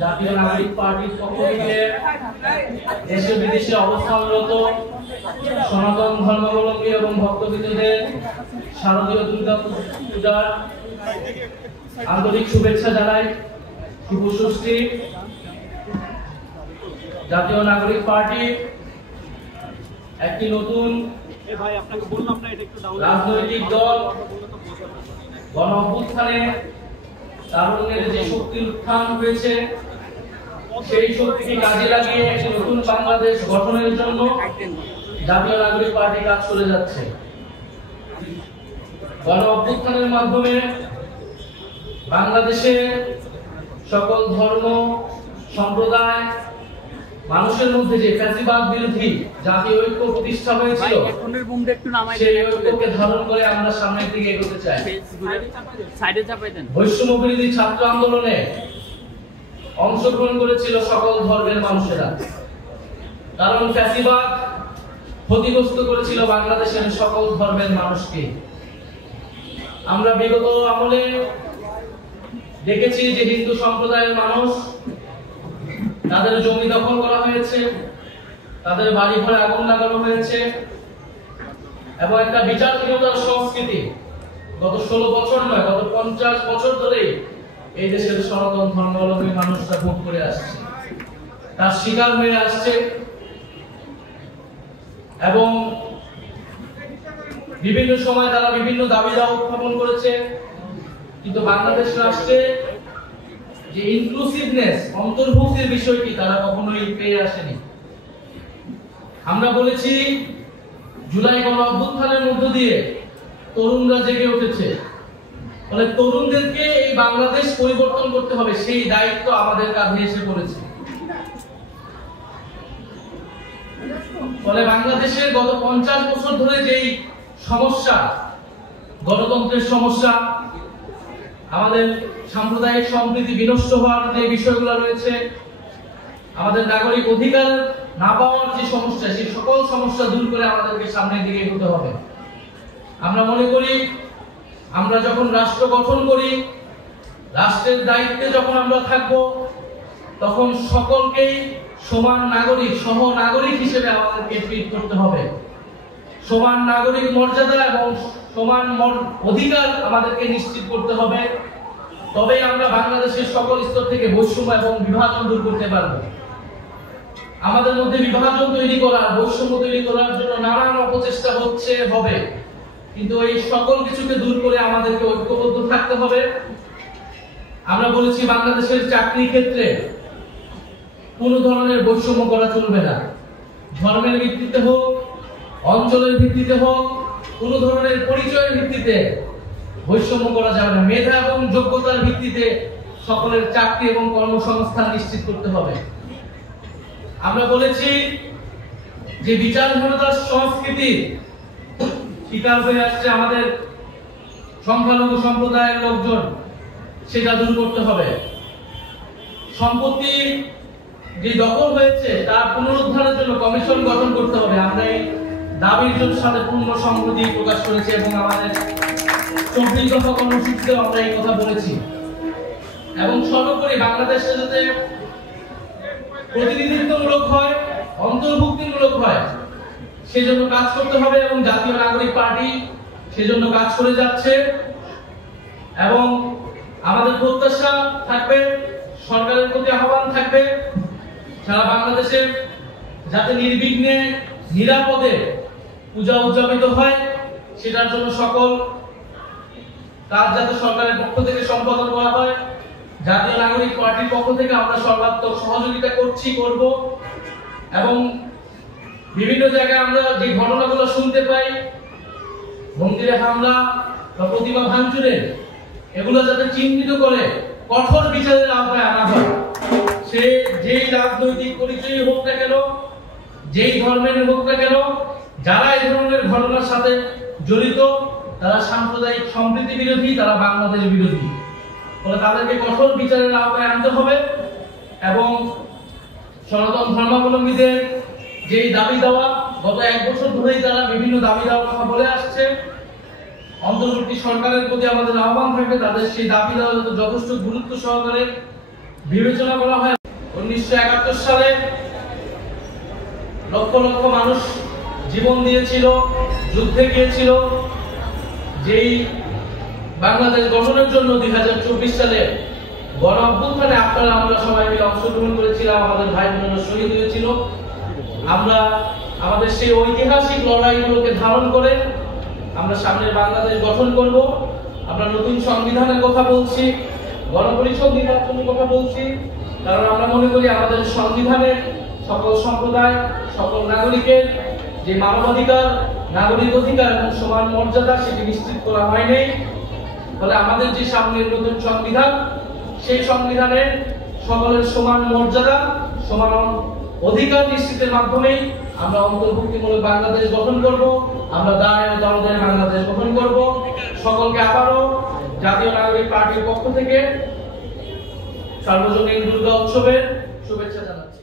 জাতীয় নাগরিক পার্টির পক্ষ থেকে দেশে বিদেশে অবস্থানরত সনাতন ধর্মাবলম্বী এবং ভক্তবৃন্দদের শারদীয় দুর্গা পূজার আন্তরিক শুভেচ্ছা জানাই। শুভ ষষ্ঠী। জাতীয় নাগরিক পার্টি একটি নতুন রাজনৈতিক দল। গণ অভ্যুত্থানে তারুণ্যের যে শক্তির উত্থান হয়েছে সেই শক্তিকে কাজে লাগিয়ে একটি নতুন বাংলাদেশ গঠনের জন্য জাতীয় নাগরিক পার্টি কাজ করে যাচ্ছে। গণ অভ্যুত্থানের মাধ্যমে বাংলাদেশে সকল ধর্ম সম্প্রদায় মানুষের মধ্যে যে ফ্যাসিবাদ বিরোধী জাতীয় ঐক্য প্রতিষ্ঠা হয়েছিল সেই ঐক্যকে ধারণ করে আমরা সামনের দিকে এগোতে চাই। বৈষম্য বিরোধী ছাত্র আন্দোলনে অংশগ্রহণ করেছিল সকল ধর্মের মানুষেরা, কারণ ফ্যাসিবাদ ক্ষতিগ্রস্ত করেছিল বাংলাদেশের সকল ধর্মের মানুষকে। আমরা বিগত আমলে দেখেছি যে হিন্দু সম্প্রদায়ের মানুষ তাদের জমি দখল করা হয়েছে, তাদের বাড়ি ঘরে আগুন লাগানো হয়েছে এবং একটা বিচারহীনতার সংস্কৃতি গত 16 বছর নয়, গত 50 বছর ধরে এই দেশের সনাতন ধর্মাবলম্বী মানুষরা ভোগ করে আসছে, তার শিকার হয়ে আসছে এবং বিভিন্ন সময় তারা বিভিন্ন দাবি দাওয়া উত্থাপন করেছে। কিন্তু বাংলাদেশ রাষ্ট্রে যে ইনক্লুসিভনেস, অন্তর্ভুক্তির বিষয়টি তারা কখনোই পেয়ে আসেনি। আমরা বলেছি জুলাই গণ অভ্যুত্থানের মধ্য দিয়ে তরুণরা জেগে উঠেছে, ফলে তরুণদেরকে এই বাংলাদেশ পরিবর্তন করতে হবে, সেই দায়িত্ব আমাদের কাঁধে এসে পড়েছে। ফলে বাংলাদেশের গত 50 বছর ধরে যেই সমস্যা, গণতন্ত্রের সমস্যা, আমাদের সাম্প্রদায়িক সম্প্রীতি বিনষ্ট হওয়ার যে বিষয়গুলো রয়েছে, আমাদের নাগরিক অধিকার না পাওয়ার যে সমস্যা, সেই সকল সমস্যা দূর করে আমাদেরকে সামনের দিকে এগোতে হবে। আমরা মনে করি আমরা যখন রাষ্ট্র গঠন করি, রাষ্ট্রের দায়িত্বে যখন আমরা থাকব, তখন সকলকেই সমান নাগরিক, সহ নাগরিক হিসেবে আমাদেরকে ট্রিট করতে হবে। সমান নাগরিক মর্যাদা এবং সমান অধিকার আমাদেরকে নিশ্চিত করতে হবে। তবে আমরা বাংলাদেশের সকল স্তর থেকে বৈষম্য এবং বিভাজন দূর করতে পারব। আমাদের মধ্যে বিভাজন তৈরি করার, বৈষম্য তৈরি করার জন্য নানান অপচেষ্টা হচ্ছে, হবে, কিন্তু এই সকল কিছুকে দূর করে আমাদেরকে ঐক্যবদ্ধ থাকতে হবে। আমরা বলেছি বাংলাদেশের চাকরি ক্ষেত্রে কোনো ধরনের বৈষম্য করা চলবে না। ধর্মের ভিত্তিতে হোক, অঞ্চলের ভিত্তিতে হোক, কোনো ধরনের পরিচয়ের ভিত্তিতে বৈষম্য করা যাবে না। মেধা এবং যোগ্যতার ভিত্তিতে সকলের চাকরি এবং কর্মসংস্থান নিশ্চিত করতে হবে। আমরা বলেছি যে বিচারহীনতার সংস্কৃতি শিকার হয়ে আসছে আমাদের সংখ্যালঘু সম্প্রদায়ের লোকজন, সেটা দূর করতে হবে। সম্পত্তি যে দখল হয়েছে তার পুনরুদ্ধারের জন্য কমিশন গঠন করতে হবে। আমরা এই দাবির সাথে পূর্ণ সংহতি প্রকাশ করেছি এবং আমাদের 24 দফা কর্মসূচিতে আমরা এই কথা বলেছি। এবং সর্বোপরি বাংলাদেশে যাতে প্রতিনিধিত্বমূলক হয়, অন্তর্ভুক্তিমূলক হয়, সেজন্য কাজ করতে হবে এবং জাতীয় নাগরিক পার্টি সেজন্য কাজ করে যাচ্ছে। এবং আমাদের প্রত্যাশা থাকবে, সরকারের প্রতি আহ্বান থাকবে, সারা বাংলাদেশে যাতে নির্বিঘ্নে নিরাপদে পূজা উদযাপিত হয়, সেটার জন্য সকল কাজ যাতে সরকারের পক্ষ থেকে সম্পাদন করা হয়। জাতীয় নাগরিক পার্টির পক্ষ থেকে আমরা সর্বাত্মক সহযোগিতা করছি, করব। এবং বিভিন্ন জায়গায় আমরা যে ঘটনাগুলো শুনতে পাই, মন্দিরে হামলা বা প্রতিমা ভাঙচুরের, এগুলো যাতে চিহ্নিত করে কঠোর বিচারের আওতায় আনা হয়। সে যেই রাজনৈতিক পরিচয় হোক না কেন, যেই ধর্মের হোক না কেন, যারা এই ধরনের ঘটনার সাথে জড়িত তারা সাম্প্রদায়িক সম্প্রীতি বিরোধী, তারা বাংলাদেশ বিরোধী। ফলে তাদেরকে কঠোর বিচারের আওতায় আনতে হবে এবং সনাতন ধর্মাবলম্বীদের যেই দাবি দেওয়া, গত 1 বছর ধরেই তারা বিভিন্ন দাবি দেওয়ার কথা বলে আসছে, অন্তর্বর্তী সরকারের প্রতি আমাদের আহ্বান থাকবে তাদের সেই দাবি দেওয়া যথেষ্ট গুরুত্ব সহকারে বিবেচনা করা হয়। 1971 সালে লক্ষ লক্ষ মানুষ জীবন দিয়েছিল, যুদ্ধে গিয়েছিল। যেই বাংলাদেশ গঠনের জন্য 2024 সালে গণ অভ্যুত্থানে আপনারা আমরা সবাই মিলে অংশগ্রহণ করেছিলাম, আমাদের ভাই বোনেরা শহীদ হয়েছিল। আমরা আমাদের সেই ঐতিহাসিক লড়াইগুলোকে ধারণ করে আমরা সামনের বাংলাদেশ গঠন করব। আমরা নতুন সংবিধানের কথা বলছি, গণপরিষদ নির্বাচনের কথা বলছি, কারণ আমরা মনে করি আমাদের সংবিধানের সকল সম্প্রদায়, সকল নাগরিকের যে মানবাধিকার, নাগরিক অধিকার এবং সমান মর্যাদা সেটি নিশ্চিত করা হয়নি। ফলে আমাদের যে সামনের নতুন সংবিধান, সেই সংবিধানের সকলের সমান মর্যাদা, সমান অধিকার নিশ্চিতের মাধ্যমেই আমরা অন্তর্ভুক্তিমূলক বাংলাদেশ গঠন করব। আমরা দায় ও দরদের বাংলাদেশ গঠন করব। সকলকে আবারও জাতীয় নাগরিক পার্টির পক্ষ থেকে সার্বজনীন দুর্গা উৎসবের শুভেচ্ছা জানাচ্ছি।